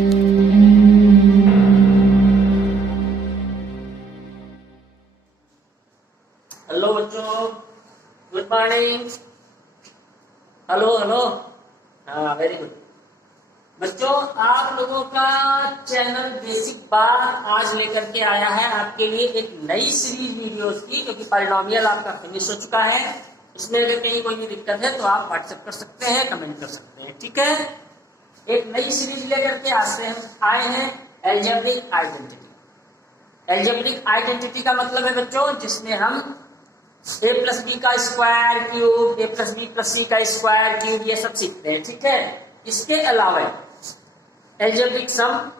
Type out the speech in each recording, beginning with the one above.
Hello बच्चों, good morning. Hello hello, हाँ very good. बच्चों, आप लोगों का चैनल बेसिक बार आज लेकर के आया है आपके लिए एक नई सीरीज वीडियोस की, क्योंकि पॉलिनोमियल आपका फिनिश हो चुका है। इसमें अगर कहीं कोई भी दिक्कत है तो आप व्हाट्सएप कर सकते हैं, कमेंट कर सकते हैं, ठीक है। एक नई सीरीज लेकर के आए हैं एल्जेब्रिक आइडेंटिटी। एल्जेब्रिक आइडेंटिटी का मतलब है बच्चों जिसमें हम a प्लस बी का square cube, a plus B plus C का स्क्वायर क्यूब, ये सब सीखते हैं, ठीक है। इसके अलावा algebraic sum,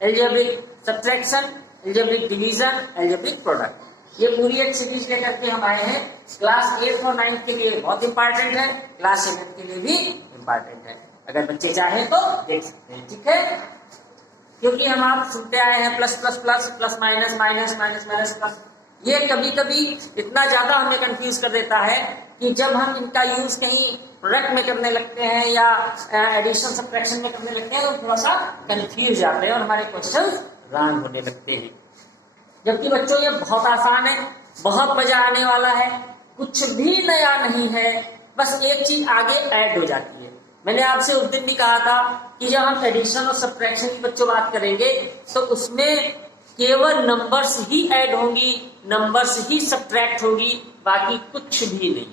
algebraic subtraction, algebraic division, algebraic product, ये पूरी एक सीरीज लेकर के हम आए हैं। क्लास 8 और 9 के लिए बहुत इंपॉर्टेंट है, क्लास 7 के लिए भी इंपॉर्टेंट है। अगर बच्चे चाहें तो देख सकते हैं, ठीक है। क्योंकि हम आप सुनते आए हैं plus plus plus, plus minus minus, minus minus plus, ये कभी कभी इतना ज्यादा हमें कंफ्यूज कर देता है कि जब हम इनका यूज कहीं प्रोडक्ट में करने लगते हैं या एडिशन सब्ट्रैक्शन में करने लगते हैं तो थोड़ा सा कंफ्यूज जाते हैं और हमारे क्वेश्चन रॉन्ग होने लगते हैं। जबकि बच्चों ये बहुत आसान है, बहुत मजा आने वाला है, कुछ भी नया नहीं है, बस एक चीज आगे ऐड हो जाती है। मैंने आपसे उस दिन भी कहा था कि जब हम एडिशन और सब्ट्रैक्शन की बच्चों बात करेंगे तो उसमें केवल नंबर्स ही ऐड होंगी, नंबर्स ही सब्ट्रैक्ट होगी, बाकी कुछ भी नहीं,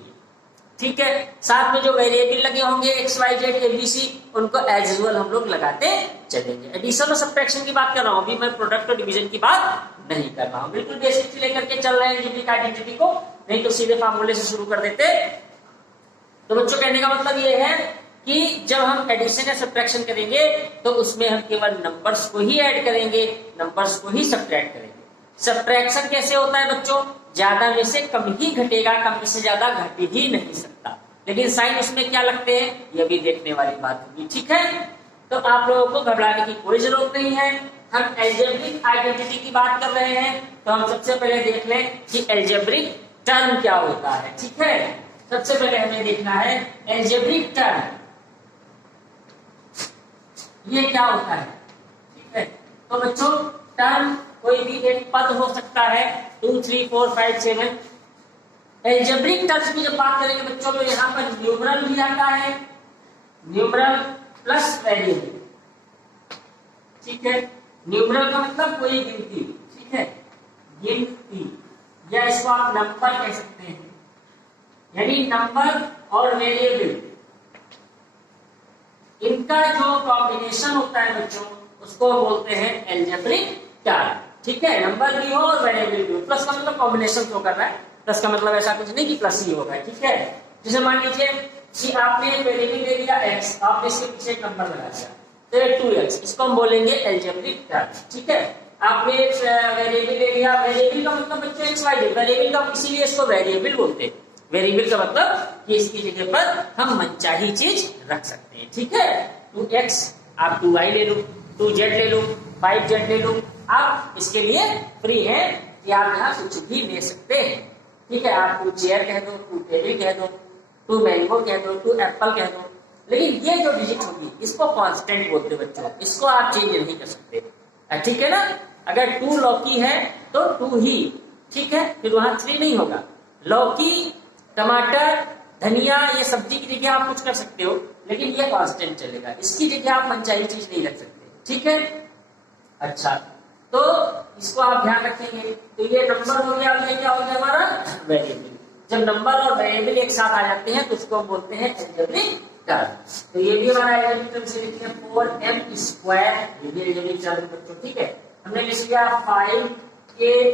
ठीक है। साथ में जो वेरिएबल लगे होंगे X Y Z A B C, उनको एज यूजुअल हम लोग लगाते चलेंगे। एडिशन और सब्ट्रैक्शन की बात कर रहा हूं, अभी मैं प्रोडक्ट और डिवीजन की बात नहीं कर रहा हूं। बिल्कुल बेसिक से लेकर के चल रहे हैं एल्जेब्रिक आइडेंटिटी को, नहीं तो सीधे फार्मूले से शुरू कर देते। तो बच्चों कहने का मतलब ये है कि जब हम एडिशन या सब्ट्रैक्शन करेंगे तो उसमें हम केवल नंबर्स को ही ऐड करेंगे, नंबर्स को ही सब्ट्रैक्ट करेंगे। सब्ट्रैक्शन कैसे होता है बच्चों? ज्यादा में से कम ही घटेगा, कम में से ज्यादा घट ही नहीं सकता। लेकिन साइन उसमें क्या लगते हैं ये भी देखने वाली बात होगी, ठीक है। तो आप लोगों को घबराने की कोई जरूरत नहीं है। हम एल्जेब्रिक आइडेंटिटी की बात कर रहे हैं तो हम सबसे पहले देख लें कि एल्जेब्रिक टर्म क्या होता है, ठीक है। सबसे पहले हमें देखना है एल्जेब्रिक टर्म ये क्या होता है, ठीक है। तो बच्चों टर्म कोई भी एक पद हो सकता है, 2 3 4 5 7। एल्जेब्रिक टर्म्स की जब बात करेंगे बच्चों तो यहाँ पर न्यूमरल भी आता है, न्यूमरल प्लस वेरिएबल, ठीक है। न्यूमरल का मतलब कोई गिनती, ठीक है, गिनती, या इसको आप नंबर कह सकते हैं, यानी नंबर और वेरिएबल इनका जो कॉम्बिनेशन होता है बच्चों उसको बोलते हैं एल्जेब्रिक टर्म, ठीक है। नंबर भी हो और वेरिएबल भी हो। प्लस का मतलब कॉम्बिनेशन क्यों कर रहा है, प्लस का मतलब ऐसा कुछ नहीं कि प्लस ही होगा, ठीक है। जैसे मान लीजिए कि आपने एक वेरिएबल ले लिया x, आपने इसके पीछे एक नंबर लगा दिया तो 2x, इसको हम बोलेंगे एल्जेब्रिक टर्म, ठीक है। आपने एक वेरिएबल ले लिया, वेरिएबल का मतलब बच्चों x y z, वेरिएबल का इसीलिए इसको वेरिएबल बोलते हैं। वेरिएबल का मतलब कि इसकी जगह पर हम मनचाही चीज रख सकते हैं, ठीक है। 2x आप 2y ले लो, 2z ले लो, 5z ले लो, आप इसके लिए फ्री है कि आप यहाँ कुछ भी ले सकते हैं, ठीक है। आप 2 चेयर कह दो, 2 टेबल कह दो, 2 मैंगो कह दो, 2 एप्पल कह दो, लेकिन ये जो डिजिट होगी इसको कांस्टेंट बोलते बच्चों, इसको आप चेंज नहीं कर सकते, ठीक है ना। अगर 2 लौकी है तो 2 ही, ठीक है, फिर वहां 3 नहीं होगा। लौकी, टमाटर, धनिया, ये सब्जी की जगह आप कुछ कर सकते हो, लेकिन ये कांस्टेंट चलेगा, इसकी जगह आप मनचाही चीज नहीं रख सकते, ठीक है। अच्छा, तो इसको आप ध्यान रखेंगे। तो ये नंबर हो गया, ये क्या हो गया हमारा वेरिएबल। जब नंबर और वेरिएबल एक साथ आ जाते हैं तो उसको हम बोलते हैं एल्जेब्रिक टर्म। तो ये भी हमारा एल्जेब्रिक टर्म से लिखते हैं 4m², ये भी एल्जेब्रिक टर्म बच्चों, ठीक है। हमने लिख लिया 5alm, ये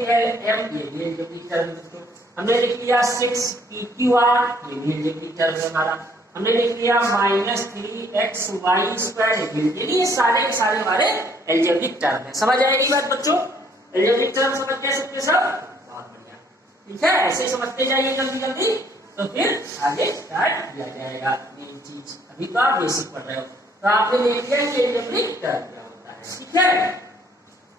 भी एल्जेब्रिक टर्म बच्चों। हमने लिख लिया 6pqr, ये भी एल्जेब्रिक टर्म है हमारा। हमने लिख लिया -3xy², ये सारे के सारे हमारे एल्जेब्रिक टर्म है। समझ आएगी बात बच्चों? एल्जेब्रिक टर्म समझ गए सबके सब? बहुत बढ़िया, ठीक है। ऐसे समझते जाइए जल्दी जल्दी, तो फिर आगे स्टार्ट किया जाएगा मेन चीज। अभी तो आप बेसिक पढ़ रहे हो, तो आपने देख लिया कि एल्जेब्रिक टर्म क्या होता है, ठीक है।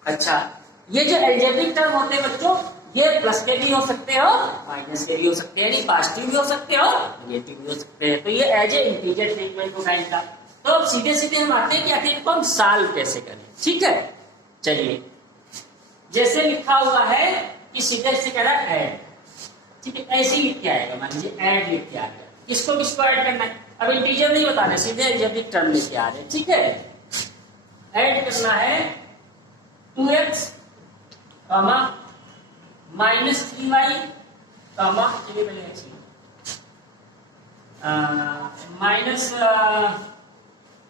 अच्छा, ये जो एल्जेब्रिक टर्म होते हैं बच्चों ये प्लस के भी हो सकते हो, माइनस के भी हो सकते हैं, यानी पॉजिटिव भी हो सकते हो, नेगेटिव भी हो सकते हैं। तो ये एज ए इंटीजर ट्रीटमेंट होगा इनका, तो अब सीधे सीधे हम आते हैं कि आखिर इनको हम सॉल्व कैसे करें। ठीक है, चलिए जैसे लिखा हुआ है कि सीधे से कह रहा है ऐड, ठीक है, ऐसे ही लिख के आएगा, मान लीजिए ऐड लिख के आ गया, किसको किसको ऐड करना है, अब इंटीजर नहीं बताना, सीधे अलजेब्रिक टर्म लेके आ रहे हैं। ठीक है, ऐड करना है 2x कामा -3y कामा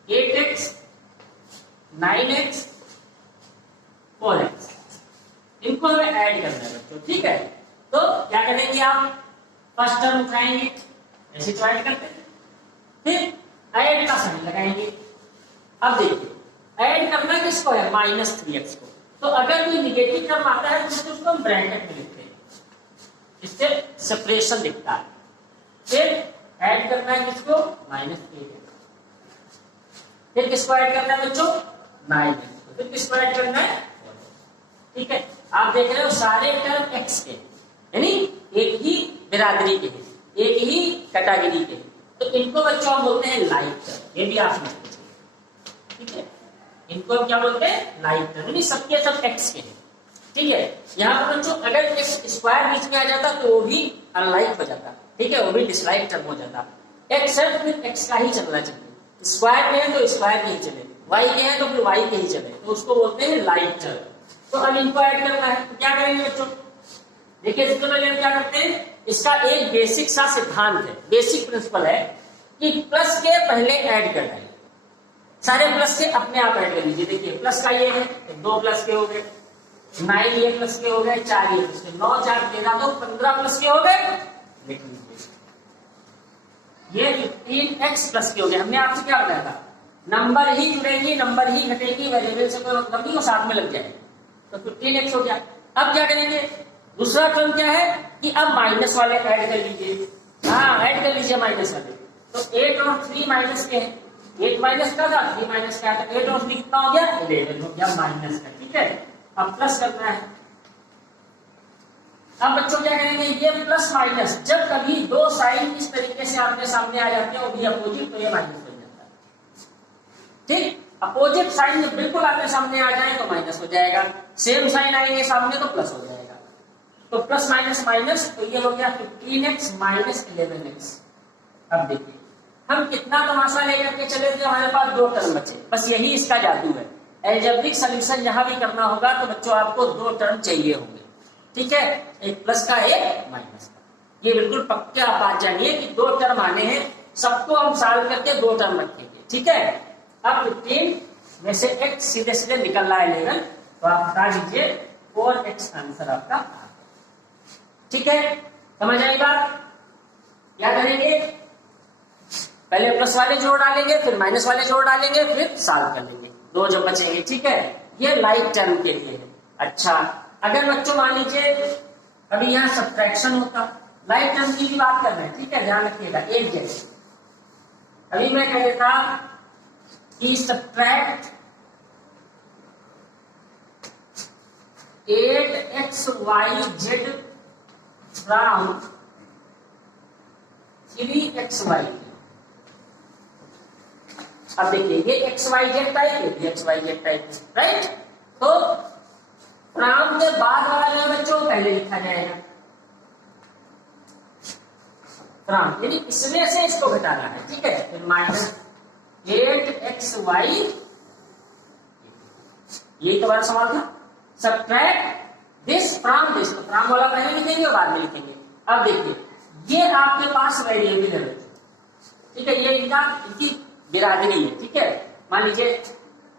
-8x -9x 4x, इनको हमें ऐड करना है बच्चों। ठीक है, तो क्या करेंगे आप, फर्स्ट टर्म उठाएंगे, ऐसे तो ऐड करते हैं, फिर ऐड का साइन लगाएंगे। अब देखिए ऐड करना किसको है, -3x को, तो अगर कोई निगेटिव टर्म आता है तो उसको हम ब्रैकेट में लिखते हैं, इससे सेपरेशन दिखता है। फिर ऐड करना है किसको, -8x, फिर किसको ऐड करना है बच्चों, 9x, फिर किसको ऐड करना है, 4x। ठीक है, आप देख रहे हो सारे टर्म x के, यानी एक ही बिरादरी के हैं, एक ही कैटेगरी के हैं, तो इनको बच्चों हम बोलते हैं लाइक टर्म, ये भी आप समझ लीजिए। ठीक है, इनको हम क्या बोलते हैं, लाइक टर्म, यानी सबके सब x के हैं। ठीक है, यहाँ पर बच्चों अगर x स्क्वायर बीच में आ जाता तो वो भी अनलाइक हो जाता, ठीक है, वो भी डिसलाइक टर्म हो जाता। x है तो फिर x का ही चलना चाहिए, स्क्वायर में है तो स्क्वायर के ही चले, y के हैं तो फिर y के ही चले, तो उसको बोलते हैं लाइक टर्म। तो अब इनको ऐड करना है, तो क्या करेंगे बच्चों, देखिए सबसे पहले हम क्या करते हैं, इसका एक बेसिक सा सिद्धांत है, बेसिक प्रिंसिपल है कि प्लस के पहले ऐड करना है, सारे प्लस के अपने आप ऐड कर लीजिए। देखिए प्लस का ये है, 2 प्लस के हो गए, 9 ये प्लस के हो गए, 4 ये प्लस के, 9 4 13 तो 15 प्लस के हो गए, लिख लीजिए। ये 15x प्लस के हो गए। हमने आपसे क्या बताया था, नंबर ही जुड़ेंगी, नंबर ही घटेगी, वेरिएबल से कोई मतलब नहीं, वो साथ में लग जाएगा, तो 15x हो गया। अब क्या करेंगे, दूसरा टर्म क्या है कि अब माइनस वाले ऐड कर लीजिए, हाँ ऐड कर लीजिए माइनस वाले, तो 8 और 3 माइनस के हैं, 8 माइनस का था, 3 माइनस का है, तो 8 और 3 कितना हो गया, 11 हो गया माइनस का। ठीक है, अब प्लस करना है। अब बच्चों क्या करेंगे, ये प्लस माइनस जब कभी दो साइन इस तरीके से आपके सामने आ जाते हैं, वो भी अपोजिट, तो ये माइनस हो जाता है। ठीक, अपोजिट साइन जब बिल्कुल आपके सामने आ जाए तो माइनस हो जाएगा, सेम साइन आएंगे सामने तो प्लस हो जाएगा, तो प्लस माइनस माइनस, तो ये हो गया 15x माइनस 11x। अब देखिए हम कितना तमाशा लेकर के चले थे, हमारे पास 2 टर्म बचे, बस यही इसका जादू है। अलजेब्रिक सॉल्यूशन जहां भी करना होगा तो बच्चों आपको 2 टर्म चाहिए होंगे। ठीक है, एक प्लस का एक माइनस का, ये बिल्कुल पक्के आप बात जानिए कि 2 टर्म आने हैं, सबको हम सॉल्व करके 2 टर्म रखेंगे। ठीक है, अब 15 में से x सीधे सीधे निकल रहा है 11, तो आप हटा दीजिए, 4x आंसर आपका। ठीक है, समझ आई बात, क्या करेंगे, पहले प्लस वाले जोड़ डालेंगे, फिर माइनस वाले जोड़ डालेंगे, फिर सॉल्व कर लेंगे, 2 जब बचेंगे। ठीक है, ये लाइक टर्म के लिए है। अच्छा, अगर बच्चों मान लीजिए अभी यहाँ सब्ट्रैक्शन होता, लाइक टर्म की भी बात करना है, ठीक है, ध्यान रखिएगा। एक जैसे अभी मैं कह देता कि सब्ट्रैक्ट 8xyz फ्रॉम 3xy। अब देखिए ये xyz टाइप है, ये xyz टाइप, राइट, तो फ्रॉम के बाद वाला जो है बच्चों पहले लिखा जाएगा, फ्रॉम यानी इसमें से इसको घटाना है। ठीक है, फिर -8xy, यही तो हमारा सवाल था, सब्ट्रैक्ट दिस फ्रॉम दिस, तो फ्रॉम वाला पहले लिखेंगे और बाद में लिखेंगे। अब देखिए ये आपके पास वेरिएबल है, ठीक है, ये इनकी बिरादरी है। ठीक है, मान लीजिए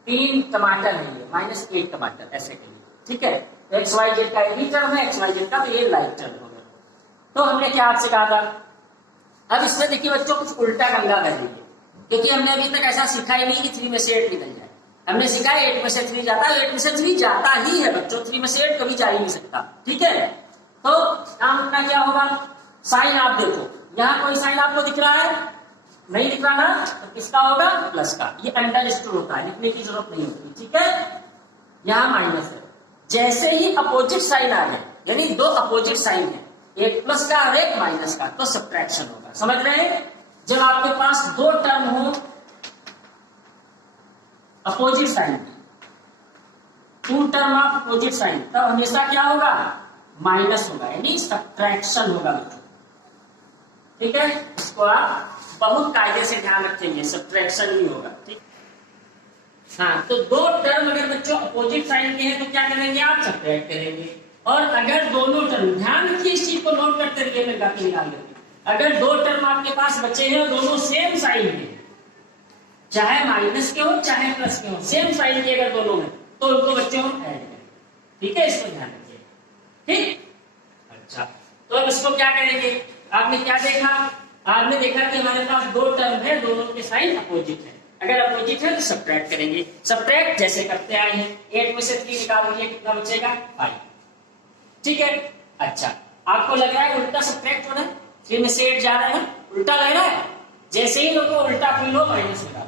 3 टमाटर है, ये -8 टमाटर ऐसे करिए। ठीक है, तो xyz का एक ही टर्म है, xyz का, तो ये लाइक टर्म हो गया। तो हमने क्या आपसे कहा था, अब इसमें देखिए बच्चों कुछ उल्टा गंगा कर लीजिए, क्योंकि हमने अभी तक ऐसा सीखा ही नहीं कि 3 में से 8 निकल जाए। हमने सीखा है 8 में से 3 जाता है, 8 में से 3 जाता ही है बच्चों, 3 में से 8 कभी जा ही नहीं सकता। ठीक है, तो काम अपना क्या होगा, साइन आप देखो, यहाँ कोई साइन आपको दिख रहा है, नहीं दिख रहा ना, तो किसका होगा, प्लस का, ये अंडरस्टूड होता है, लिखने की जरूरत नहीं होती। ठीक है, यहाँ माइनस है, जैसे ही अपोजिट साइन आ गए, यानी 2 अपोजिट साइन है, एक प्लस का और एक माइनस का, तो सब्ट्रैक्शन होगा। समझ रहे हैं, जब आपके पास 2 टर्म हो opposite sign, two term of opposite sign, तब हमेशा क्या होगा, माइनस होगा, यानी सब्ट्रैक्शन होगा बच्चों। ठीक है, इसको आप बहुत कायदे से ध्यान रखेंगे, सब्ट्रैक्शन ही होगा। ठीक, हाँ, तो दो टर्म अगर बच्चों अपोजिट साइन के हैं तो क्या करेंगे आप, सब्ट्रैक्ट करेंगे। और अगर दोनों टर्म, ध्यान रखिए इस चीज को नोट करते रहिए, मैं गाती निकाल देती, अगर दो टर्म आपके पास बचे हैं दोनों सेम साइन के, चाहे माइनस के हो चाहे प्लस के हो, सेम साइन के अगर दोनों में, तो उनको बच्चों हम ऐड करें। ठीक है, इसको ध्यान रखिए। ठीक, अच्छा, तो अब इसको क्या करेंगे, आपने क्या देखा, आपने देखा कि हमारे पास दो टर्म है, दोनों के साइन अपोजिट है, अगर अपोजिट है तो सब्ट्रैक्ट करेंगे। सब्ट्रैक्ट जैसे करते आए हैं, 8 में से 3 निकाल दीजिए, कितना बचेगा, 5। ठीक है, अच्छा, आपको लग रहा है उल्टा सब्ट्रैक्ट हो रहा है, 3 में से 8 जा रहा है ना, उल्टा लग रहा है, जैसे ही लोगों को उल्टा फील हो माइनस लगा।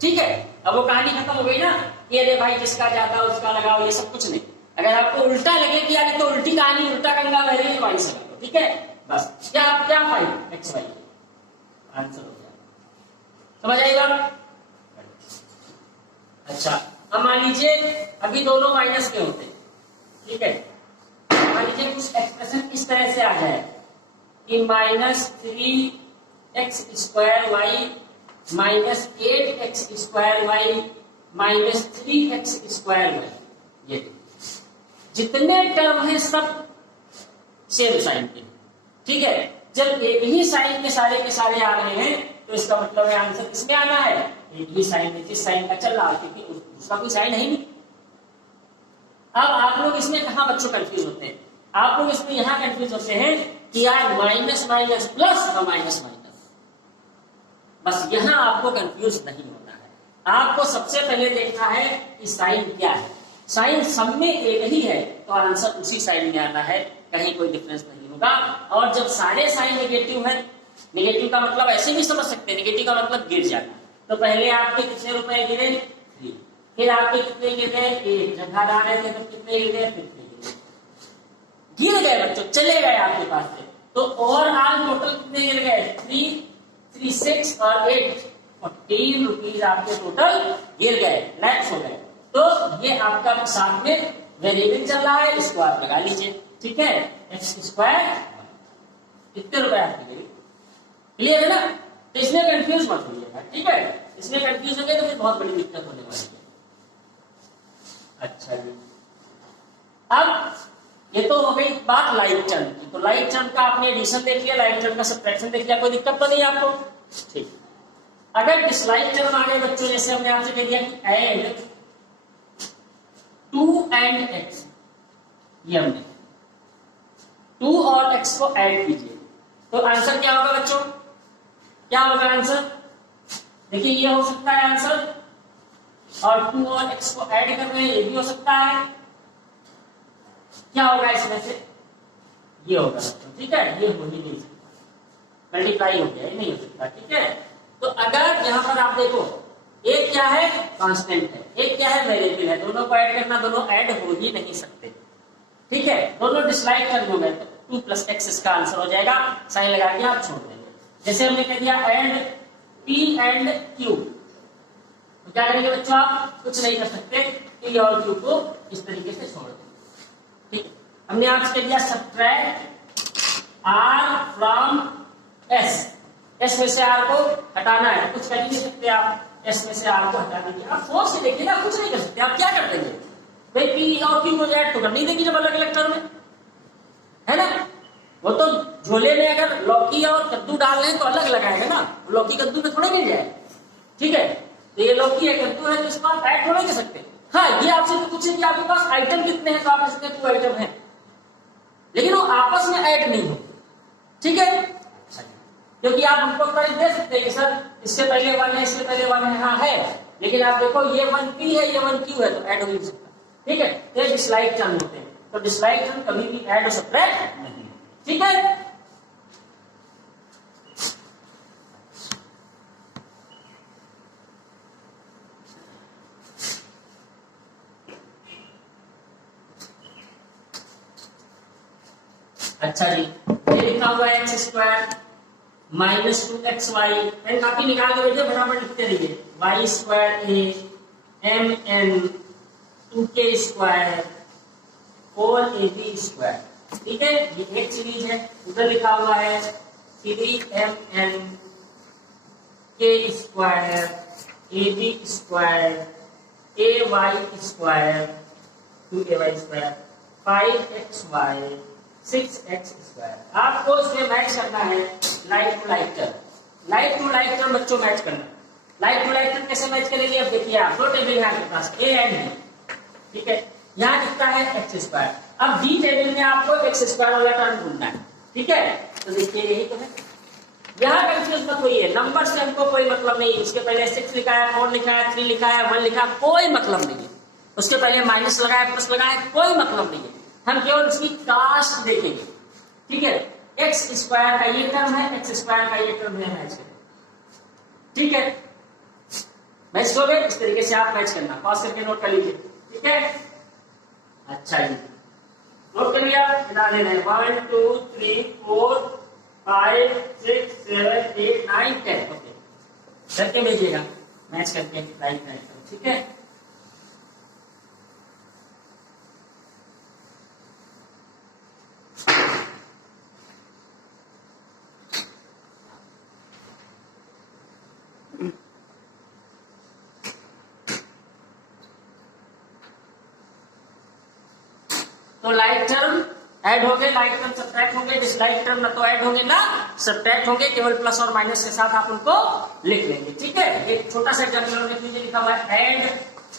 ठीक है, अब वो कहानी खत्म हो गई ना, ये दे भाई जिसका ज्यादा उसका लगाओ, ये सब कुछ नहीं। अगर आपको उल्टा लगे कि यार तो उल्टी कहानी, उल्टा गंगा बह रही है, वाई से लगाओ। ठीक है, बस क्या क्या 5 एक्स वाई आंसर हो जाएगा, समझ आएगा। अच्छा, अब मान लीजिए अभी दोनों माइनस के होते हैं। ठीक है, मान लीजिए कुछ एक्सप्रेशन इस तरह से आ जाए कि -3x² y -8x² y -3x² y, ये जितने टर्म है सब सेम साइन के। ठीक है, जब एक ही साइन के सारे आ रहे हैं तो इसका मतलब है आंसर किसमें आना है, एक ही साइन में, जिस साइन का चल रहा है, क्योंकि उसका कोई साइन है ही नहीं। अब आप लोग इसमें कहां बच्चों कंफ्यूज होते हैं, आप लोग इसमें यहां कंफ्यूज होते हैं कि यार माइनस माइनस प्लस और माइनस माइनस, बस यहां आपको कंफ्यूज नहीं होना है। आपको सबसे पहले देखना है कि साइन क्या है, साइन सब में एक ही है तो आंसर उसी साइन में आना है, कहीं कोई डिफरेंस नहीं होगा। और जब सारे साइन नेगेटिव है, नेगेटिव का मतलब ऐसे भी समझ सकते हैं, नेगेटिव का मतलब गिर जाना, तो पहले आपके कितने रुपए गिरे, 3, फिर आपके कितने गिर गए, 1 जगह आ रहे थे तो कितने गिर गए, फिर गिर गए बच्चों, चले गए आपके पास से। तो ओवरऑल टोटल कितने गिर गए, 3, 3, 6 और 8, 14 रुपीज आपके टोटल गिर गए, लैप्स हो गए। तो ये आपका साथ में वेरिएबल चल रहा है, इसको आप लगा लीजिए। ठीक है, x² कितने रुपए आपके गिरे, क्लियर है ना। तो इसमें कंफ्यूज मत होइएगा। ठीक है, इसमें कंफ्यूज हो गए तो फिर बहुत बड़ी दिक्कत होने वाली है। अच्छा जी, अब ये तो हो गई बात लाइक टर्म की, तो लाइक टर्म का आपने एडिशन देख लिया, लाइक टर्म का सब्ट्रैक्शन देख लिया, कोई दिक्कत तो नहीं आपको। ठीक, अगर डिसलाइक टर्म आ गए बच्चों, जैसे हमने आपसे कह दिया कि ऐड 2 and x, ये हमने 2 और x को ऐड कीजिए, तो आंसर क्या होगा बच्चों, क्या होगा आंसर, देखिए ये हो सकता है आंसर, और 2 और x को ऐड कर रहे हैं, ये भी हो सकता है। क्या होगा इसमें से, ये होगा बच्चों। ठीक है, ये हो ही नहीं सकता, मल्टीप्लाई हो गया, ये नहीं हो सकता। ठीक है, तो अगर यहां पर आप देखो, एक क्या है कांस्टेंट है, एक क्या है वेरिएबल है, दोनों को ऐड करना, दोनों ऐड हो ही नहीं सकते। ठीक है, दोनों डिसलाइक कर दोगे तो 2 + x इसका आंसर हो जाएगा, साइन लगा के आप छोड़ देंगे। जैसे हमने कह दिया ऐड p and q, तो क्या करेंगे बच्चों, आप कुछ नहीं कर सकते, p और q को इस तरीके से छोड़ देंगे। ठीक है, हमने आपसे कह दिया subtract r from s, s में से r को हटाना है, कुछ कर ही नहीं सकते आप, s में से r को हटा दीजिए। आप सोच के देखिए ना, कुछ नहीं कर सकते, आप क्या कर देंगे भाई, p और q को ऐड तो कर नहीं देंगे जब अलग अलग टर्म में, है ना। वो तो झोले में अगर लौकी और कद्दू डाल रहे हैं तो अलग लगाएगा ना, लौकी कद्दू में थोड़े मिल जाए। ठीक है, तो ये लौकी है कद्दू है, तो इसको आप ऐड थोड़े कर सकते। हाँ, ये आपसे पूछे कि आपके पास आइटम कितने हैं, तो आप इसके 2 आइटम हैं, लेकिन वो आपस में ऐड नहीं हो। ठीक है, क्योंकि आप हमको प्राइस दे सकते हैं कि सर इससे पहले 1 है, इससे पहले 1 है, हाँ है, लेकिन आप देखो ये 1p है, ये 1q है, तो ऐड हो नहीं सकता। ठीक है, तो डिसलाइक टर्म होते हैं, तो डिसलाइक टर्म कभी भी ऐड और सब्ट्रैक्ट नहीं। ठीक है, अच्छा जी, ये लिखा हुआ है x² -2xy, पेन कापी निकाल के बैठे, फटाफट लिखते रहिए, y² a M N 2k square 4ab square. ठीक है, ये एक सीरीज है। उधर लिखा हुआ है 3mn k square ab square ay square 2ay square 5xy 6x square. आपको इसमें मैच करना है like to like term. Like to like term बच्चों मैच करना। लाइक टू लाइक टर्म कैसे मैच करेंगे? अब देखिए, आप दो टेबल है आपके पास ए एंड बी। ठीक है, यहाँ कितना है एक्स स्क्वायर। अब बी टेबल में आपको एक्स स्क्वायर वाला टर्म ढूंढना है। ठीक है, तो देखिए यही तो है। यहाँ कंफ्यूज मत होइए, नंबर से हमको कोई मतलब नहीं। उसके पहले 6 लिखा है, 4 लिखा है, 3 लिखा है, 1 लिखा है, कोई मतलब नहीं है। उसके पहले माइनस लगा है, प्लस लगा है, कोई मतलब नहीं है। हम केवल उसकी कास्ट देखेंगे। ठीक है, एक्स स्क्वायर का ये टर्म है, एक्स स्क्वायर का ये टर्म है, मैच करें। ठीक है, मैच करोगे इस तरीके से आप मैच करना। पास करके नोट कर लीजिए। ठीक है, अच्छा जी, नोट कर लिया। बना लेना है 1 2 3 4 5 6 7 8 9 10। ओके, करके भेजिएगा मैच करके लाइक। ठीक है, तो लाइक टर्म ऐड होंगे, लाइक टर्म सब्ट्रैक्ट होंगे, डिसलाइक टर्म ना तो ऐड होंगे ना सब्ट्रैक्ट होंगे, केवल प्लस और माइनस के साथ आप उनको लिख लेंगे। ठीक है, एक छोटा सा एग्जाम्पल देख लीजिए, लिखा हुआ है एड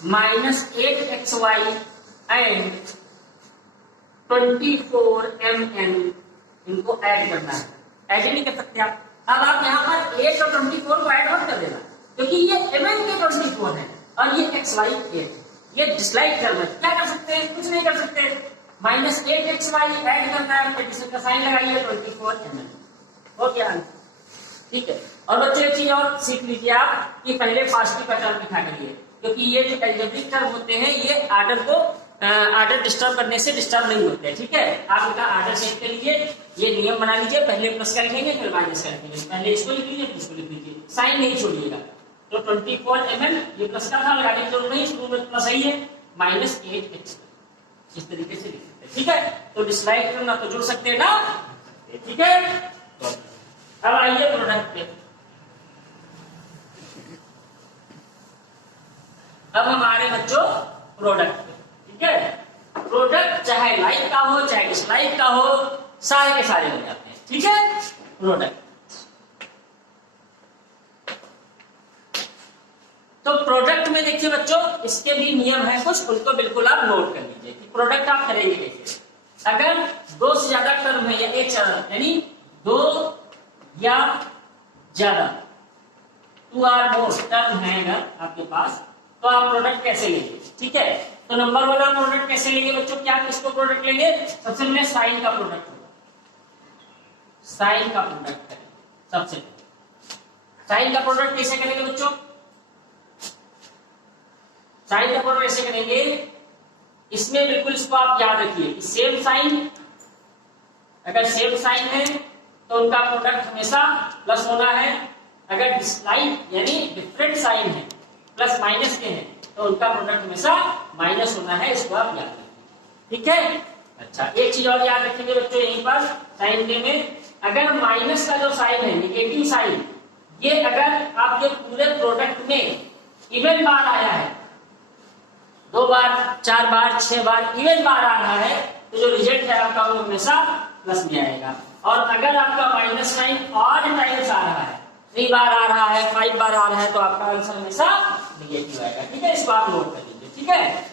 -8xy एंड 24mn, इनको ऐड करना है। ऐड नहीं कर सकते आप। अब आप यहाँ पर 8 और 24 को ऐड मत कर देना, क्योंकि ये mn के 24 है और ये xy 8 है। ये डिसलाइक टर्म है। क्या कर सकते हैं? कुछ नहीं कर सकते। -8xy ऐड करना है, एडिशन का साइन लगाइए, 24mn हो गया। ठीक है, और बच्चों एक चीज और सीख लीजिए आप कि पहले पॉजिटिव का टर्म लिखा करिए, क्योंकि ये जो एल्जेब्रिक टर्म होते हैं ये आर्डर डिस्टर्ब करने से डिस्टर्ब नहीं होते। ठीक है, आप इनका आर्डर चेंज कर लीजिए, ये नियम बना लीजिए, पहले प्लस का लिखेंगे फिर माइनस का लिखेंगे। पहले इसको लिख लीजिए फिर इसको लिख लीजिए, साइन नहीं छोड़िएगा। तो 24mn ये प्लस का था, लगाने की जरूरत नहीं, शुरू में प्लस आई है, -8x इस तरीके से लिख सकते हैं। ठीक है, तो डिसलाइक करना तो जुड़ सकते हैं ना। ठीक है, अब आइए प्रोडक्ट पे। अब हमारे बच्चों प्रोडक्ट पे। ठीक है, प्रोडक्ट चाहे लाइक का हो चाहे डिसलाइक का हो, सारे के सारे हो जाते हैं। ठीक है, प्रोडक्ट। तो प्रोडक्ट में देखिए बच्चों, इसके भी नियम है कुछ, उनको बिल्कुल आप नोट कर लीजिए कि प्रोडक्ट आप करेंगे कैसे। अगर दो से ज्यादा टर्म है या एक टर्म, यानी दो या ज्यादा 2 or more टर्म है अगर आपके पास, तो आप प्रोडक्ट कैसे लेंगे। ठीक है, तो नंबर वाला प्रोडक्ट कैसे लेंगे बच्चों? क्या किसको प्रोडक्ट लेंगे? सबसे पहले साइन का प्रोडक्ट होगा, साइन का प्रोडक्ट करेंगे सबसे पहले। साइन का प्रोडक्ट कैसे करेंगे बच्चों? साइन का प्रोडक्ट ऐसे करेंगे, इसमें बिल्कुल इसको आप याद रखिए, सेम साइन, अगर सेम साइन है तो उनका प्रोडक्ट हमेशा प्लस होना है। अगर डिसलाइक यानी डिफरेंट साइन है, प्लस माइनस के हैं, तो उनका प्रोडक्ट हमेशा माइनस होना है। इसको आप याद रखिए। ठीक है, अच्छा एक चीज और याद रखेंगे बच्चों यहीं पर साइन के में, अगर माइनस का जो साइन है, निगेटिव साइन, ये अगर आपके पूरे प्रोडक्ट में इवन बार आया है, 2 बार 4 बार 6 बार इवन बार आ रहा है, तो जो रिजल्ट है आपका वो हमेशा प्लस में आएगा। और अगर आपका माइनस साइन ऑड टाइम्स आ रहा है, 3 बार आ रहा है, 5 बार आ रहा है, तो आपका आंसर हमेशा निगेटिव आएगा। ठीक है, इसको आप नोट कर लीजिए। ठीक है,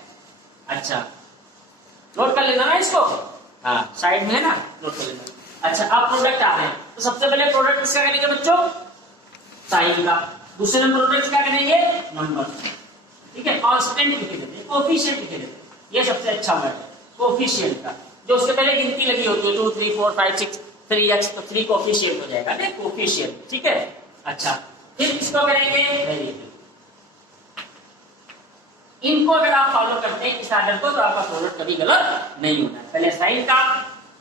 अच्छा नोट कर लेना ना इसको, हाँ साइड में है ना, नोट कर लेना। अच्छा अब प्रोडक्ट आ रहे हैं, तो सबसे पहले प्रोडक्ट किसका करेंगे बच्चों? साइन का। दूसरे नंबर प्रोडक्ट क्या करेंगे? नंबर। ठीक है, कांस्टेंट लिखे देते हैं, कोफिशिएंट लिखे देते हैं, ये सबसे अच्छा वर्ड है कोफिशिएंट का, जो उसके पहले गिनती लगी होती है 2 3 4 5 6 3x, तो 3 कोफिशिएंट हो जाएगा ना, कोफिशिएंट। ठीक है, अच्छा फिर इसको करेंगे वेरिएबल। इनको अगर आप फॉलो करते हैं इस आर्डर को, तो आपका प्रोडक्ट कभी गलत नहीं होना है। पहले साइन का,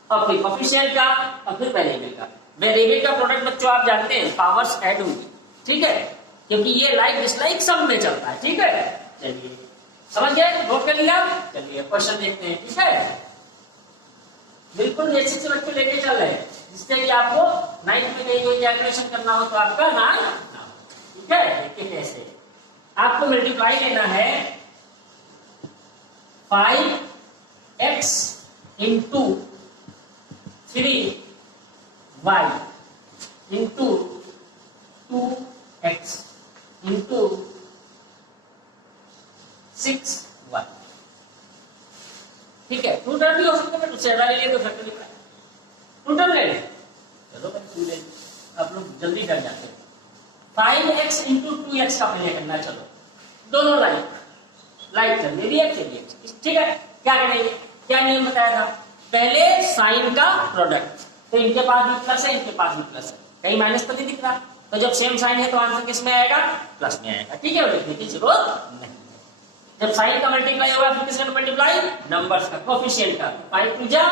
और फिर कोफिशिएंट का, और फिर वेरिएबल का। वेरिएबल का प्रोडक्ट बच्चों आप जानते हैं पावर्स ऐड होंगी। ठीक है, क्योंकि ये लाइक डिसलाइक सब में चलता है। ठीक है, चलिए समझ गए, नोट कर लिया। चलिए क्वेश्चन देखते हैं, ठीक है। बिल्कुल बेसिक से बच्चों लेके चल रहे हैं, जिससे कि आपको 9th में कहीं कोई कैलकुलेशन करना हो तो आपका ना हो, ठीक है। देखिए कैसे आपको मल्टीप्लाई लेना है 5x into 3y into 2x into 6y, ठीक है। टू टर्म भी हो सकता है, उससे ज्यादा ले लिए तो फैक्टर लिखा है, टू टर्म ले लें। चलो भाई टू ले, आप लोग जल्दी कर जाते हैं। 5x इंटू 2x का पहले करना है, चलो दोनों लाइक कर ले दिया, चलिए ठीक है। क्या करेंगे, क्या नियम बताया था, पहले साइन का प्रोडक्ट, तो इनके पास भी प्लस है, इनके पास भी प्लस है, कहीं माइनस तो नहीं दिख रहा, तो जब सेम साइन है तो आंसर किस में आएगा, प्लस में आएगा, ठीक है। लिखने की जरूरत नहीं, जब साइन का मल्टीप्लाई होगा फिर किसका मल्टीप्लाई, नंबर्स का, कोफिशिएंट का, 5 टू जा,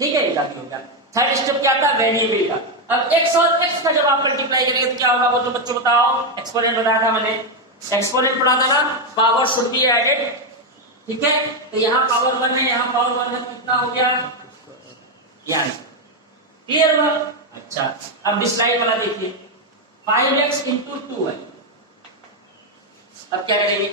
ठीक है, हो गया। थर्ड स्टेप क्या था, वेरिएबल का। अब x और x का जब आप मल्टीप्लाई करेंगे तो क्या होगा, वो तो बच्चों बताओ। एक्सपोनेंट बताया था मैंने, एक्सपोनेंट पढ़ा था ना, पावर शुड बी एडेड, ठीक है। तो यहाँ पावर 1 है, यहाँ पावर 1 है, तो कितना हो गया, यानी क्लियर हुआ। अच्छा अब डिस्लाइड वाला देखिए, 5x इंटू 2y। अब क्या करेंगे,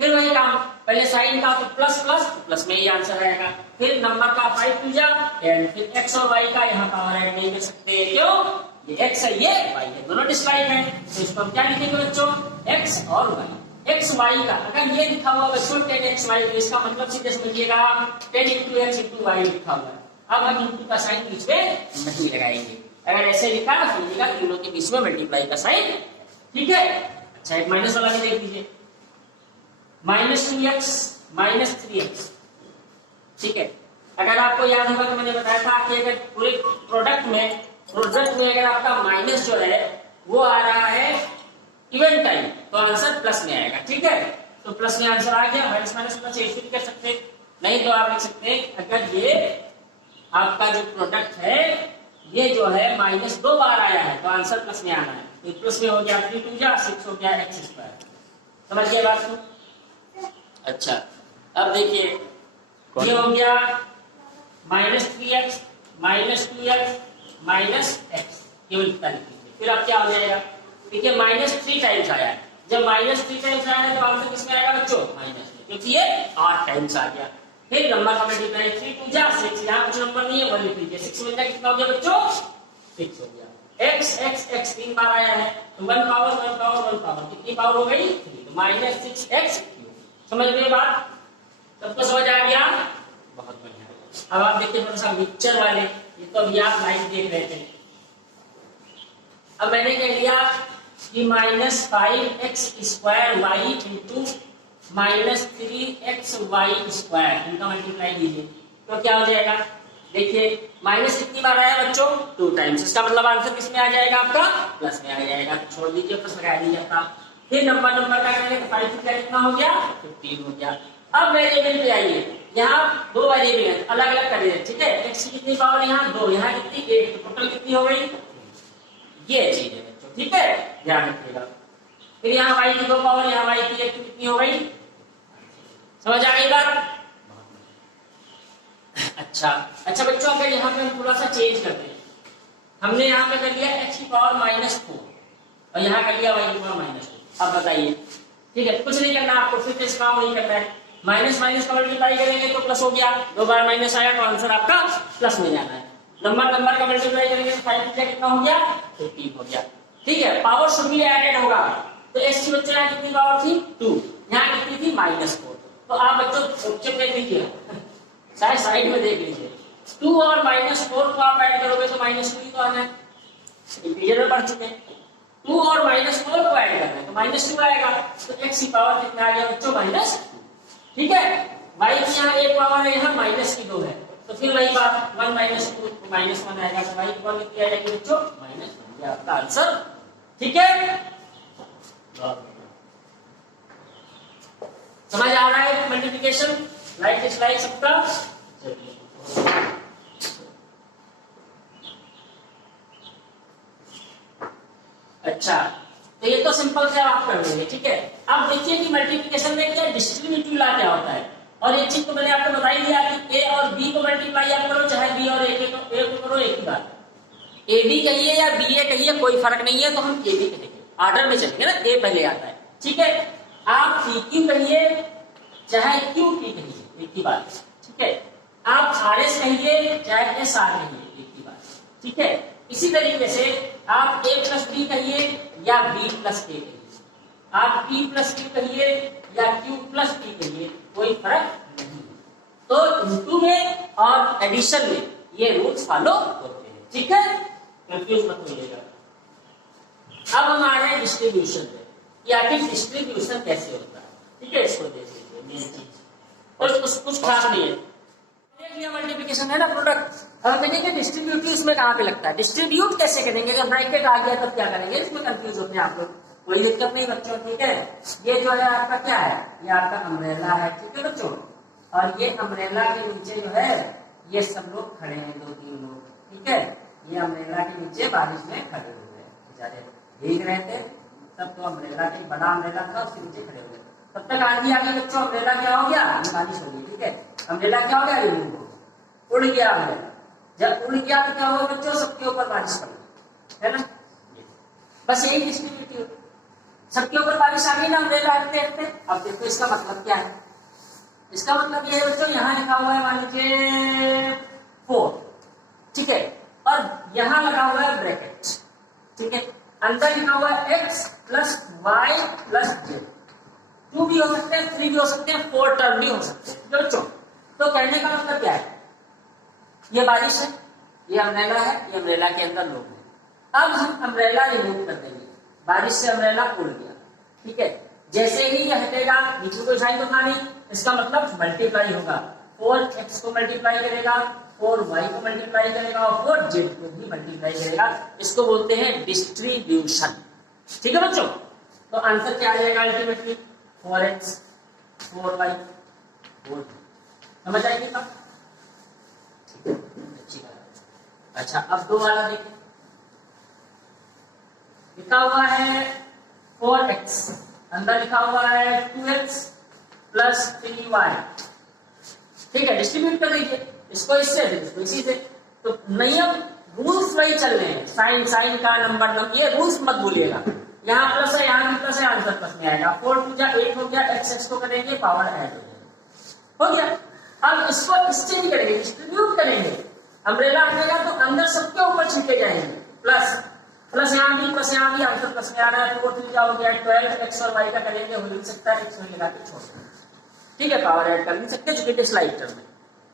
फिर वही काम, पहले साइन का तो प्लस प्लस, प्लस में ही आंसर आएगा, फिर नंबर का 5 टू जा एंड फिर x और y का यहाँ पावर ऐड नहीं कर सकते, क्यों, ये x है ये y है, दोनों डिस्लाइड है, तो इसको हम क्या लिखेंगे बच्चों, x और y। x y का अगर ये लिखा हुआ बच्चों 10xy, तो इसका मतलब सीधे समझिएगा 10 इंटू x इंटू y लिखा हुआ है। अब हम इंटू का साइन बीच में नहीं लगाएंगे, अगर ऐसे लिखा ना समझिएगा तीनों के बीच में मल्टीप्लाई का साइन, ठीक है। अच्छा एक माइनस वाला भी देख लीजिए, -2x -3x, ठीक है। अगर आपको याद होगा तो मैंने बताया था कि अगर पूरे प्रोडक्ट में अगर आपका माइनस जो है वो आ रहा है इवन टाइम, तो आंसर प्लस में आएगा, ठीक है। तो प्लस में आंसर आ गया, माइनस माइनस प्लस ऐसे भी कर सकते हैं, नहीं तो आप लिख सकते हैं अगर ये आपका जो प्रोडक्ट है ये जो है माइनस 2 बार आया है तो आंसर प्लस में आना है, तो प्लस में हो गया 3 टू जा 6 हो गया x², समझ गए बात को। अच्छा अब देखिए ये हो गया -3x -2x -x, केवल इतना लिख लीजिए, फिर अब क्या हो जाएगा, देखिए -3 टाइम्स आया है, जब -3 टाइम्स आया है तो आंसर किसमें आएगा बच्चों, माइनस में, क्योंकि ये 8 टाइम्स आ गया। फिर नंबर का मल्टीप्लाई 3 टू जा 6, यहाँ कुछ नंबर नहीं है 1 लिख लीजिए, 6 में कितना हो गया बच्चों, 6 हो गया। x 3 बार आया है तो 1 पावर कितनी पावर हो गई, 3, तो -6x, समझ गए बात, सबको समझ आ गया, बहुत बढ़िया। अब आप देखिए थोड़ा सा मिक्सचर वाले, ये तो अभी आप लाइव देख रहे थे। अब मैंने कह दिया कि -5x² y इंटू -3xy², इनका मल्टीप्लाई कीजिए तो क्या हो जाएगा, देखिए माइनस कितनी बार आया बच्चों, 2 टाइम्स, इसका मतलब आंसर किसमें आ जाएगा आपका, प्लस में आ जाएगा, तो छोड़ दीजिए प्लस लगा दीजिए अपना। फिर नंबर का करेंगे तो 5 का कितना हो गया, 15 हो गया। अब वेरिएबल पे आइए, यहाँ 2 वेरिएबल है अलग अलग कर दीजिए, ठीक है। x की कितनी पावर यहाँ 2, यहाँ कितनी 1, तो टोटल कितनी हो गई, ये चीज है बच्चों, ठीक है, ध्यान रखिएगा। फिर यहाँ y की 2 पावर, यहाँ y की 1, कितनी हो गई, समझ आ गई बात। अच्छा बच्चों अगर यहाँ पे हम थोड़ा सा चेंज करते हैं, हमने यहाँ पे कर लिया x की पावर -4 और यहाँ कर लिया y की पावर -2, अब बताइए, ठीक है, कुछ नहीं करना आपको, फिर से काम नहीं करना है, माइनस माइनस का मल्टीप्लाई करेंगे तो प्लस हो गया, 2 बार माइनस आया तो आंसर आपका प्लस में जाना है। नंबर का मल्टीप्लाई करेंगे तो 5 कितना हो गया, 15 हो गया, ठीक है। पावर शुड बी एडेड होगा, तो x की बच्चे यहाँ कितनी पावर थी 2, यहाँ कितनी थी -4, तो आप बच्चों चुप देख लीजिए, शायद साइड में देख लीजिए, 2 और -4 को आप ऐड करोगे तो -2 ही तो आना है, इंटीजर में पढ़ चुके हैं, 2 और -4 को ऐड करना है तो -2 आएगा, तो x की पावर कितना आ गया बच्चों, -2, ठीक है। y की यहाँ 1 पावर है, यहाँ -2 है, तो फिर वही बात 1 -2 तो -1 आएगा, तो y की पावर कितनी आ जाएगी बच्चों, -1, ये आपका आंसर, ठीक है। समझ आ रहा है मल्टीप्लिकेशन, लाइक डिसलाइक सबका, अच्छा तो ये तो सिंपल से आप कर कर लेंगे, ठीक है। अब देखिए कि मल्टीप्लिकेशन में क्या डिस्ट्रीब्यूटिव ला क्या होता है, और एक चीज तो मैंने आपको बताई दिया कि ए और बी को मल्टीप्लाई आप करो, चाहे बी और ए को करो, एक ही बात। ए बी कहिए या बी ए कहिए कोई फर्क नहीं है, तो हम ए बी कहेंगे, ऑर्डर में चलेंगे ना, ए पहले आता है, ठीक है। आप पी क्यू कहिए चाहे क्यू पी कहिए, एक ही बात, ठीक है। आप आर एस कहिए चाहे एस आर कहिए, एक ही बात, ठीक है। इसी तरीके से आप ए प्लस बी कहिए या बी प्लस ए कहिए, आप पी प्लस क्यू कहिए या क्यू प्लस पी कहिए, कोई फर्क नहीं। तो इंटू में और एडिशन में ये रूल्स फॉलो होते हैं, ठीक है, कंफ्यूज मत होइएगा। अब हम आ रहे हैं डिस्ट्रीब्यूशन पे, कि आखिर डिस्ट्रीब्यूशन कैसे होता है, ठीक है। इसको देख लीजिए, मेन चीज और कुछ खास नहीं है। देख लिया मल्टीप्लिकेशन है ना, प्रोडक्ट। अब देखेंगे डिस्ट्रीब्यूटिव इसमें कहाँ पे लगता है, डिस्ट्रीब्यूट कैसे करेंगे, अगर ब्रैकेट आ गया तब क्या करेंगे, इसमें कंफ्यूज होते हैं आप लोग, कोई दिक्कत नहीं बच्चों, ठीक है। ये जो है आपका क्या है, ये आपका अम्ब्रेला है, ठीक है बच्चों, और ये अम्ब्रेला के नीचे जो है ये सब लोग खड़े हैं, 2-3 लोग, ठीक है। ये अम्ब्रेला के नीचे बारिश में खड़े हुए हैं, बेचारे भीग रहे थे, तब तो अम्ब्रेला के बड़ा अम्ब्रेला था उसके नीचे खड़े हुए, तब तक आंधी आ गई बच्चों, अम्ब्रेला क्या हो गया, बारिश हो गई, ठीक है। अम्ब्रेला क्या हो गया, उड़ गया अम्ब्रेला, जब उड़ गया तो क्या हुआ बच्चों, सबके ऊपर बारिश पड़ गई, है ना। बस यही डिस्ट्रीब्यूटिव, सबके ऊपर बारिश आ गई ना अम्ब्रेला हटते हटते। अब देखो इसका मतलब क्या है, इसका मतलब ये है बच्चों, यहाँ लिखा हुआ है मान लीजिए 4, ठीक है, और यहाँ लगा हुआ है ब्रैकेट, ठीक है। अंदर लिखा हुआ है x plus Y plus Z, 2 भी हो सकते हैं, 3 भी हो सकते हैं, 4 टर्म भी हो सकते हैं बच्चों। तो कहने का मतलब क्या है, ये बारिश है, ये अम्ब्रेला है, ये अम्ब्रेला के अंदर लोग हैं। अब हम अम्ब्रेला रिमूव कर देंगे, बारिश से अम्ब्रेला उड़ गया, ठीक है। जैसे ही ये हटेगा, नीचे कोई साइन तो था नहीं, इसका मतलब मल्टीप्लाई होगा, 4x को मल्टीप्लाई करेगा, 4y को मल्टीप्लाई करेगा और 4z को भी मल्टीप्लाई करेगा, इसको बोलते हैं डिस्ट्रीब्यूशन, ठीक है बच्चों। तो आंसर क्या आ जाएगा अल्टीमेटली, 4x 4y 4, समझ आएगी क्या, अच्छी बात। अच्छा अब 2 वाला देखिए, लिखा हुआ है 4x, अंदर लिखा हुआ है 2x प्लस 3y, ठीक है। डिस्ट्रीब्यूट कर दीजिए, इसको इससे इसको इसी से, तो नियम रूल्स वही चल रहे हैं, साइन साइन का नंबर, ये रूल्स मत भूलिएगा। यहाँ प्लस है, यहाँ भी प्लस है, आंसर प्लस में आएगा। 4 2 जा 8 हो गया, x को करेंगे पावर ऐड हो गया। अब इसको इससे नहीं करेंगे, डिस्ट्रीब्यूट करेंगे, अम्ब्रेला आएगा तो अंदर सबके ऊपर छिपके जाएंगे, प्लस प्लस यहाँ भी प्लस यहाँ भी, आंसर प्लस में आ रहा है। 4 3 जा हो गया 12, x और y का करेंगे, हो नहीं सकता है, x में लगा के छोड़, ठीक है, पावर ऐड कर नहीं सकते चूंकि स्लाइड टर्म में।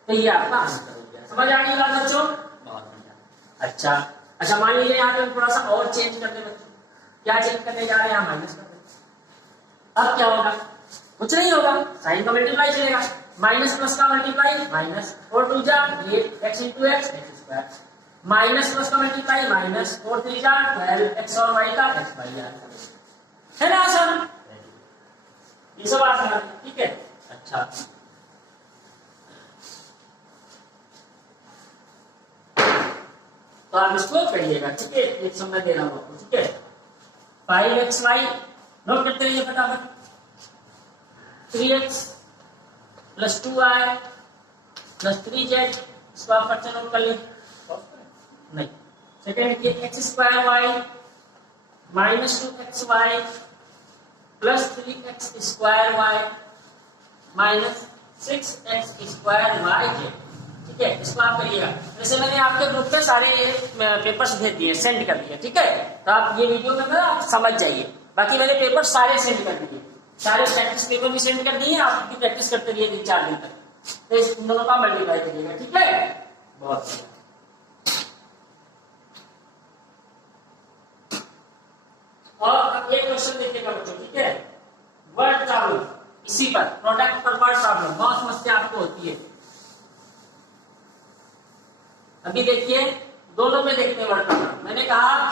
तो ये आपका आंसर हो गया, समझ आ गई बात बच्चों, बहुत बढ़िया। अच्छा मान लीजिए यहाँ पे हम थोड़ा सा और चेंज कर दे बच्चों, क्या चेंज करने जा रहे हैं, माइनस कर दे। अब क्या होगा, कुछ नहीं होगा, साइन का मल्टीप्लाई चलेगा, माइनस प्लस का मल्टीप्लाई माइनस, 4 2 जा 8 x into x square, minus plus का मल्टीप्लाई माइनस, 4 3 जा 12 x और y का x y है ना आसान, ये सब आसान, ठीक है। अच्छा तो आप इसको करिएगा, ठीक है, एक समय दे रहा हूं आपको, ठीक है। 5xy नोट करते रहिए फटाफट, 3x plus 2y plus 3z, इसको आप फट से नोट कर लीजिए, नहीं। सेकेंड ये x square y minus 2xy plus 3x square y minus 6x square y, ठीक है, इसको आप करिएगा। जैसे मैंने आपके ग्रुप पे सारे पेपर्स भेज दिए, सेंड कर दिए, ठीक है, तो आप ये वीडियो में ना आप समझ जाइए, बाकी मैंने पेपर सारे सेंड कर दिए, सारे प्रैक्टिस पेपर भी सेंड कर दिए, आप उनकी प्रैक्टिस करते रहिए 3-4 दिन तक, तो इस दोनों का मल्टीप्लाई करिएगा, ठीक है, बहुत बढ़िया। और अब एक क्वेश्चन देखिएगा बच्चों, ठीक है, वर्ड प्रॉब्लम, इसी पर प्रोडक्ट पर वर्ड प्रॉब्लम, बहुत समस्या आपको होती है। अभी देखिए दोनों में देखते हैं वर्ड प्रॉब्लम। मैंने कहा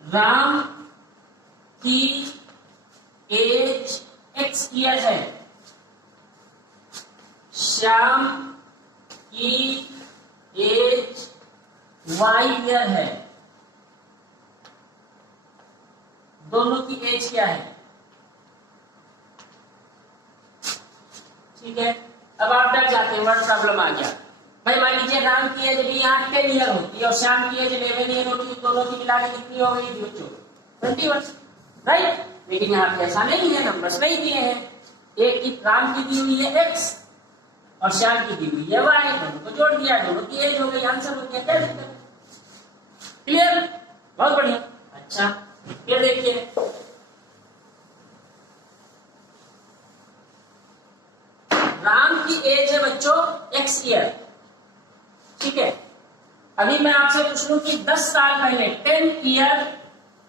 राम की एज x ईयर है, श्याम की एज y ईयर है, दोनों की एज क्या है। ठीक है, अब आप डर जाते हैं, वर्ड प्रॉब्लम आ गया। भाई मान लीजिए राम की एज भी यहाँ 10 ईयर होती है और श्याम की एज 11 ईयर होती है, दोनों की मिला के कितनी हो गई बच्चों, 21, राइट। लेकिन यहाँ पे ऐसा नहीं है, नंबर्स नहीं दिए हैं। एक की राम की दी हुई है x और श्याम की दी हुई है y, दोनों को जोड़ दिया, दोनों की एज हो गई, आंसर हो गया, क्या दिक्कत। क्लियर, बहुत बढ़िया। अच्छा फिर देखिए, राम की एज है बच्चों x ईयर, ठीक है। अभी मैं आपसे पूछ लूं कि 10 साल पहले 10 ईयर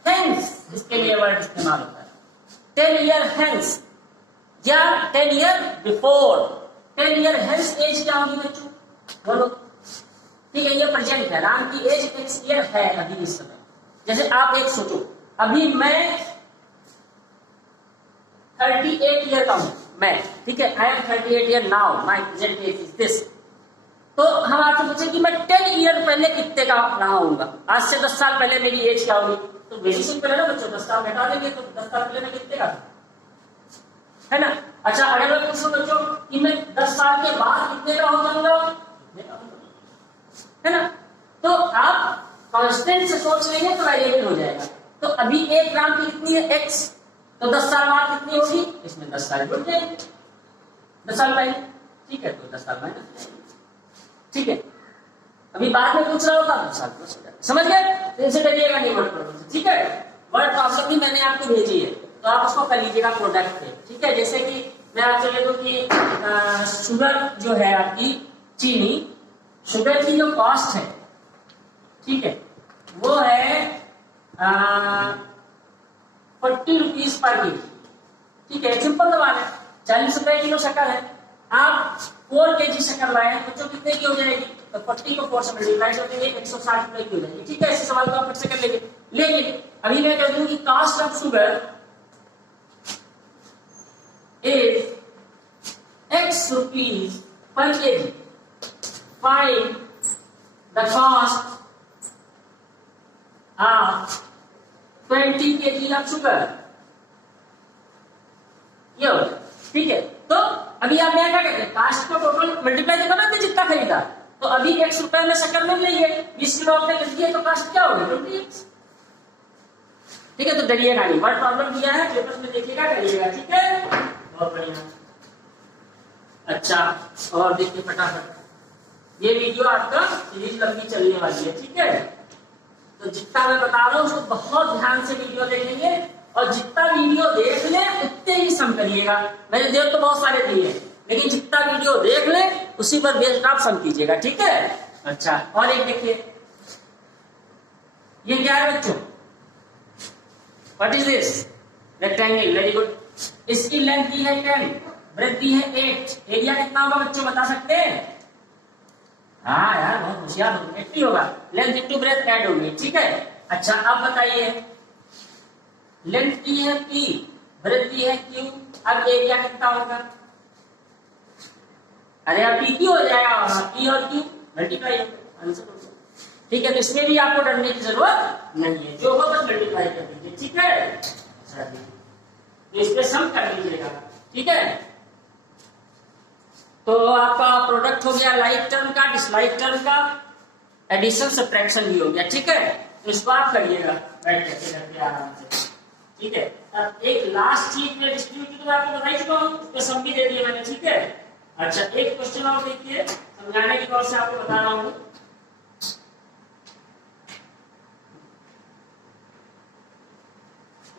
हेंस, इसके लिए वर्ड इस्तेमाल होता है, 10 ईयर हेंस या 10 year before. 10 year hence age क्या होगी बच्चों, बोलो। ठीक है, ये प्रेजेंट है, राम की एज x ईयर है अभी इस समय। जैसे आप एक सोचो, अभी मैं 38 ईयर का हूं मैं, ठीक है, I am 38 year now, my present age is this. तो हम आपसे पूछे कि मैं 10 ईयर पहले कितने का रहा होऊंगा, आज से 10 साल पहले मेरी एज क्या होगी, तो बेसिक सिंपल है ना बच्चों, 10 साल घटा देंगे तो 10 साल पहले मैं कितने का है ना। अच्छा अगर मैं पूछूं बच्चों कि मैं 10 साल के बाद कितने का हो जाऊंगा, है ना, तो आप कांस्टेंट से सोच लेंगे तो वेरिएबल हो जाएगा। तो अभी 1 ग्राम की कितनी है x, तो 10 साल बाद कितनी होगी, इसमें 10 साल जुड़ जाएंगे, 10 साल पहले, ठीक है, तो 10 साल माइनस, ठीक है। अभी बाद में पूछ रहा होगा तो 10 साल प्लस हो जाएगा, समझ गए, इनसे डरिएगा नहीं वर्ड प्रॉब्लम से, ठीक है। वर्ड प्रॉब्लम भी मैंने आपको भेजी है तो आप उसको कर लीजिएगा प्रोडक्ट पे, ठीक है। जैसे कि मैं आपको ले दूं कि शुगर जो है आपकी, चीनी, शुगर की जो कॉस्ट है, ठीक है, वो है 40 रुपीज पर केजी, ठीक है, सिंपल सवाल है। 40 रुपए किलो शक्कर है, आप 4 केजी शक्कर लाए हैं, बच्चों कितने की हो जाएगी, तो 40 को 4 से मल्टीप्लाई कर देंगे, 160 रुपए की हो जाएगी, ठीक है। इस सवाल को आप फिर से कर लेंगे। लेकिन अभी मैं कह दूं कि cost of sugar is x rupees per kg. Find the cost of 20 kg of sugar. ये हो गया, ठीक है। तो अभी आप क्या कहते हैं, कास्ट को टोटल मल्टीप्लाई तो करना जितना खरीदा, तो अभी x रुपए में शक्कर मिल रही है, 20 किलो आपने खरीदी है, तो कास्ट क्या होगी 20x, ठीक है। तो डरिएगा नहीं, वर्ड प्रॉब्लम दिया है पेपर में देखिएगा, करिएगा, ठीक है, बहुत बढ़िया। अच्छा और देखिए फटाफट, ये वीडियो आपका सीरीज लंबी चलने वाली है, ठीक है। तो जितना मैं बता रहा हूँ उसको बहुत ध्यान से वीडियो देखेंगे, और जितना वीडियो देख ले उतने ही सम करिएगा। मैंने देख तो बहुत सारे दिए, लेकिन जितना वीडियो देख ले उसी पर बेस्ड आप सम कीजिएगा, ठीक है। अच्छा और एक देखिए, ये क्या है बच्चों, what is this, rectangle, very good. इसकी लेंथ दी है 10, ब्रेथ दी है 8, एरिया कितना होगा बच्चों बता सकते हैं, हाँ यार बहुत होशियार हो, 80 होगा, लेंथ इंटू ब्रेथ ऐड होगी, ठीक है। अच्छा अब बताइए, लेंथ दी है P, ब्रेथ दी है Q, अब एरिया कितना होगा, अरे अब P Q हो जाएगा, P और Q मल्टीप्लाई होगा, आंसर होगा, ठीक है। तो इसमें भी आपको डरने की जरूरत नहीं है, जो होगा बस मल्टीप्लाई कर दीजिए, ठीक है। तो इसमें सम कर लीजिएगा, ठीक है। तो आपका प्रोडक्ट हो गया लाइक टर्म का, डिसलाइक टर्म का, एडिशन सब्ट्रैक्शन भी हो गया, ठीक है। तो इसको आप करिएगा बैठ करके आराम से, ठीक है। अब एक लास्ट चीज में डिस्ट्रीब्यूटिव आपको बता ही चुका हूँ, उसको सम भी दे दिए मैंने, ठीक है। अच्छा एक क्वेश्चन और देखिए, समझाने की तौर से आपको बता रहा हूँ,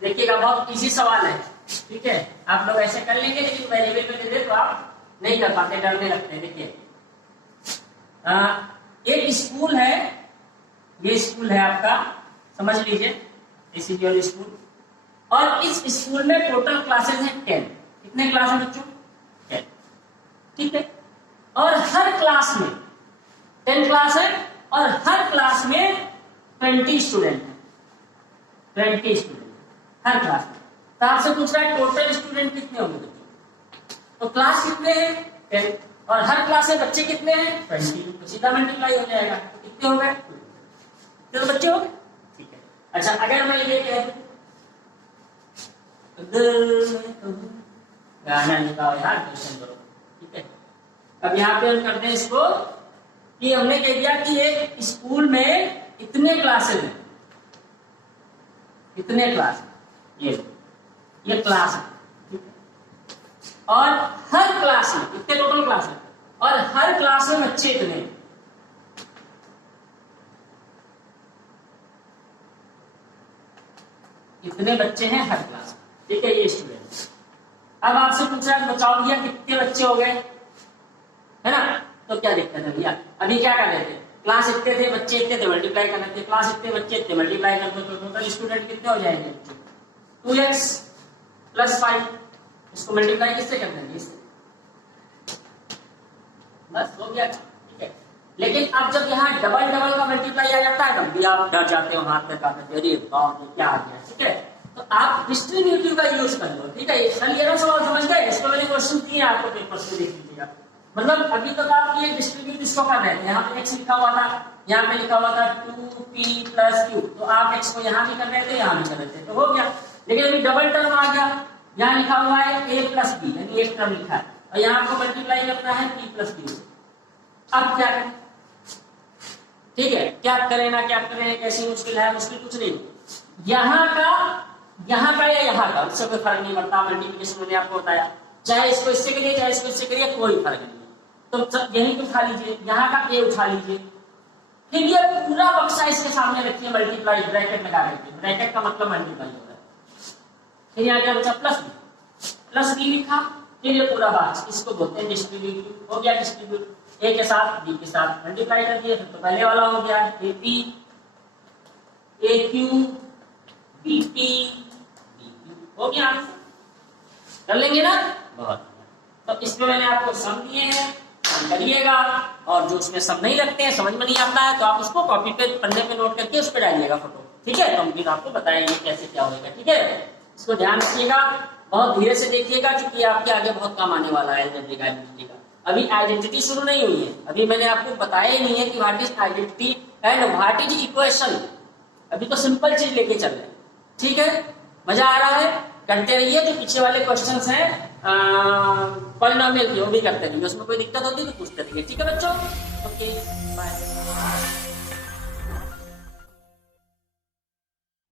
देखिएगा बहुत इजी सवाल है, ठीक है। आप लोग ऐसे कर लेंगे, लेकिन वेरिएबल में दे दे तो आप नहीं कर पाते, डरने लगते हैं। देखिए एक स्कूल है, ये स्कूल है आपका, समझ लीजिए, दिस इज योर स्कूल, और इस स्कूल में टोटल क्लासेस हैं 10। कितने क्लास हैं बच्चों, 10, ठीक है। और हर क्लास में 10 क्लास है, और हर क्लास में 20 स्टूडेंट है, 20 स्टूडेंट हर क्लास में। तो आपसे पूछ रहा है टोटल स्टूडेंट कितने होंगे बच्चों, तो क्लास कितने हैं 10, और हर क्लास में बच्चे कितने हैं 20, तो सीधा मल्टीप्लाई हो जाएगा, तो कितने हो गए, तो बच्चे हो गए, ठीक है। अच्छा अगर मैं ये कह दूं गाना नहीं गाओ यार, क्वेश्चन करो। ठीक है, अब यहाँ पे हम करते हैं इसको कि हमने कह दिया कि एक स्कूल में इतने क्लासेस हैं, इतने क्लास, ये क्लास है, ठीक है? और हर क्लास में इतने टोटल क्लास है, और हर क्लास में बच्चे इतने, इतने बच्चे हैं हर क्लास में, ठीक है? ये स्टूडेंट। अब आपसे पूछा बचाओ भैया कितने बच्चे हो गए, है ना? तो क्या दिक्कत है भैया, अभी क्या कर रहे थे, क्लास इतने थे, बच्चे इतने थे, मल्टीप्लाई कर रहे थे, क्लास इतने, बच्चे इतने, मल्टीप्लाई करते तो टोटल स्टूडेंट कितने हो जाएंगे, 2x + 5। इसको मल्टीप्लाई किससे कर देंगे, इससे, बस हो गया, ठीक है? लेकिन अब जब यहाँ डबल डबल का मल्टीप्लाई आ जाता है तब भी आप डर जाते हो, हाथ में काटते, अरे बाप रे क्या आ गया, ठीक है? तो आप डिस्ट्रीब्यूटिव का यूज कर लो, ठीक है? चलिए ना, सवाल समझ गए? इसको मैंने क्वेश्चन दिए आपको पेपर से, देख लीजिएगा। मतलब अभी तक आप ये डिस्ट्रीब्यूट इसको कर रहे थे, यहाँ पे x लिखा हुआ था, यहाँ पे लिखा हुआ था 2p + q, तो आप x को यहाँ भी कर रहे थे, यहाँ भी कर रहे थे, तो हो गया। लेकिन अभी डबल टर्म आ गया, यहाँ लिखा हुआ है a + b, यानी एक टर्म लिखा है, और यहाँ आपको मल्टीप्लाई करना है p + q। अब क्या करें, ठीक है? क्या करें ना क्या करें, कैसी मुश्किल है, मुश्किल कुछ नहीं, यहाँ का या यहाँ का उससे कोई फर्क नहीं पड़ता। मल्टीप्लिकेशन मैंने आपको बताया, चाहे इसको इससे करिए चाहे इसको इससे करिए, कोई फर्क नहीं है। तो यहीं पे उठा लीजिए, यहाँ का a उठा लीजिए, फिर ये पूरा बक्सा इसके सामने रखिए, मल्टीप्लाई ब्रैकेट लगा रखिए, ब्रैकेट का मतलब मल्टीप्लाई हो रहा है। फिर यहाँ क्या बचा, प्लस b लिखा, फिर ये पूरा बात, इसको बोलते हैं डिस्ट्रीब्यूटिव। हो गया डिस्ट्रीब्यूट, a के साथ b के साथ मल्टीप्लाई कर दिए, फिर तो पहले वाला हो गया ap aq bp हो गया, कर लेंगे ना, बहुत। तो इसमें मैंने आपको सम दिए हैं, करिएगा, और जो उसमें सम नहीं लगते हैं, समझ में नहीं आता है, तो आप उसको कॉपी पे पन्ने पे नोट करके उस पर डालिएगा फोटो, ठीक है? तो हम फिर आपको बताएंगे कैसे क्या होगा, ठीक है? इसको ध्यान रखिएगा, बहुत धीरे से देखिएगा, क्योंकि आपके आगे बहुत काम आने वाला है अलजेब्रिक आइडेंटिटी का। अभी आइडेंटिटी शुरू नहीं हुई है, अभी मैंने आपको बताया ही नहीं है कि what is identity and what is equation. अभी तो सिंपल चीज लेके चल रहे हैं, ठीक है? मजा आ रहा है, करते रहिए। जो पीछे वाले क्वेश्चंस हैं पॉलिनोमियल के, वो भी करते रहिए, उसमें कोई दिक्कत होती है तो पूछते रहिए, ठीक है बच्चों? Okay, bye.